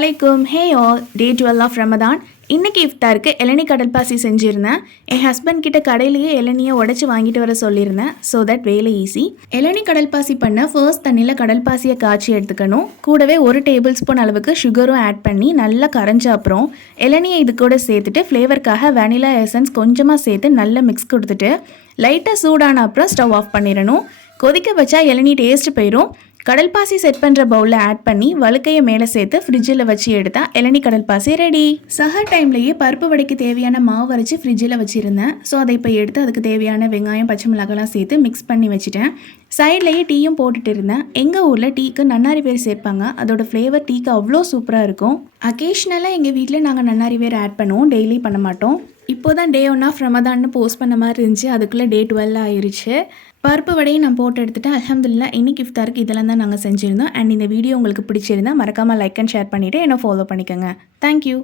அலைக்கும். Hey all, day 12 of Ramadan. இன்றைக்கி இஃப்தாருக்கு இளநீ கடல்பாசி செஞ்சுருந்தேன். என் ஹஸ்பண்ட் கிட்ட கடையிலேயே இளநியை உடச்சி வாங்கிட்டு வர சொல்லியிருந்தேன். ஸோ தட் வேலை ஈஸி. இளநீ கடல்பாசி பண்ண ஃபர்ஸ்ட் தண்ணியில் கடல்பாசியை காய்ச்சி எடுத்துக்கணும். கூடவே 1 டேபிள் ஸ்பூன் அளவுக்கு சுகரும் ஆட் பண்ணி நல்லா கரைஞ்ச அப்புறம் இளநியை இது கூட சேர்த்துட்டு ஃப்ளேவருக்காக வெனிலா எசன்ஸ் கொஞ்சமாக சேர்த்து நல்லா மிக்ஸ் கொடுத்துட்டு லைட்டாக சூடான அப்புறம் ஸ்டவ் ஆஃப் பண்ணிடணும். கொதிக்க வச்சா இளநீ டேஸ்ட் போயிடும். கடல்பாசி செட் பண்ணுற பவுலில் ஆட் பண்ணி வழுக்கையை மேலே சேர்த்து ஃப்ரிட்ஜில் வச்சு எடுத்தால் இளநீ கடல்பாசி ரெடி. சஹர் டைம்லேயே பருப்பு வடைக்கு தேவையான மாவு வரைச்சி ஃப்ரிட்ஜில் வச்சுருந்தேன். ஸோ அதை இப்போ எடுத்து அதுக்கு தேவையான வெங்காயம் பச்சை மிளகாலாம் சேர்த்து மிக்ஸ் பண்ணி வச்சுட்டேன். சைட்லேயே டீயும் போட்டுட்டு இருந்தேன். எங்கள் ஊரில் டீக்கு நன்னாரி வேர் சேர்ப்பாங்க. அதோட ஃப்ளேவர் டீக்கு அவ்வளோ சூப்பராக இருக்கும். அக்கேஷ்னலாக எங்கள் வீட்டில் நாங்கள் நன்னாரி வேர் ஆட் பண்ணுவோம், டெய்லி பண்ண மாட்டோம். இப்போ தான் டே 1 ஆஃப் ரமதான்னு போஸ்ட் பண்ண மாதிரி இருந்துச்சு. அதுக்குள்ளே டே 12 ஆயிடுச்சு. பருப்பு வடையும் நான் போட்டு எடுத்துகிட்டு அல்ஹம்துலில்லாஹ் இன்னைக்கு இஃப்தாருக்கு இதெல்லாம் தான் நாங்கள் செஞ்சுருந்தோம். அண்ட் இந்த வீடியோ உங்களுக்கு பிடிச்சிருந்தா மறக்காமல் லைக் அண்ட் ஷேர் பண்ணிவிட்டு என்னை ஃபாலோ பண்ணிக்கோங்க. தேங்க்யூ.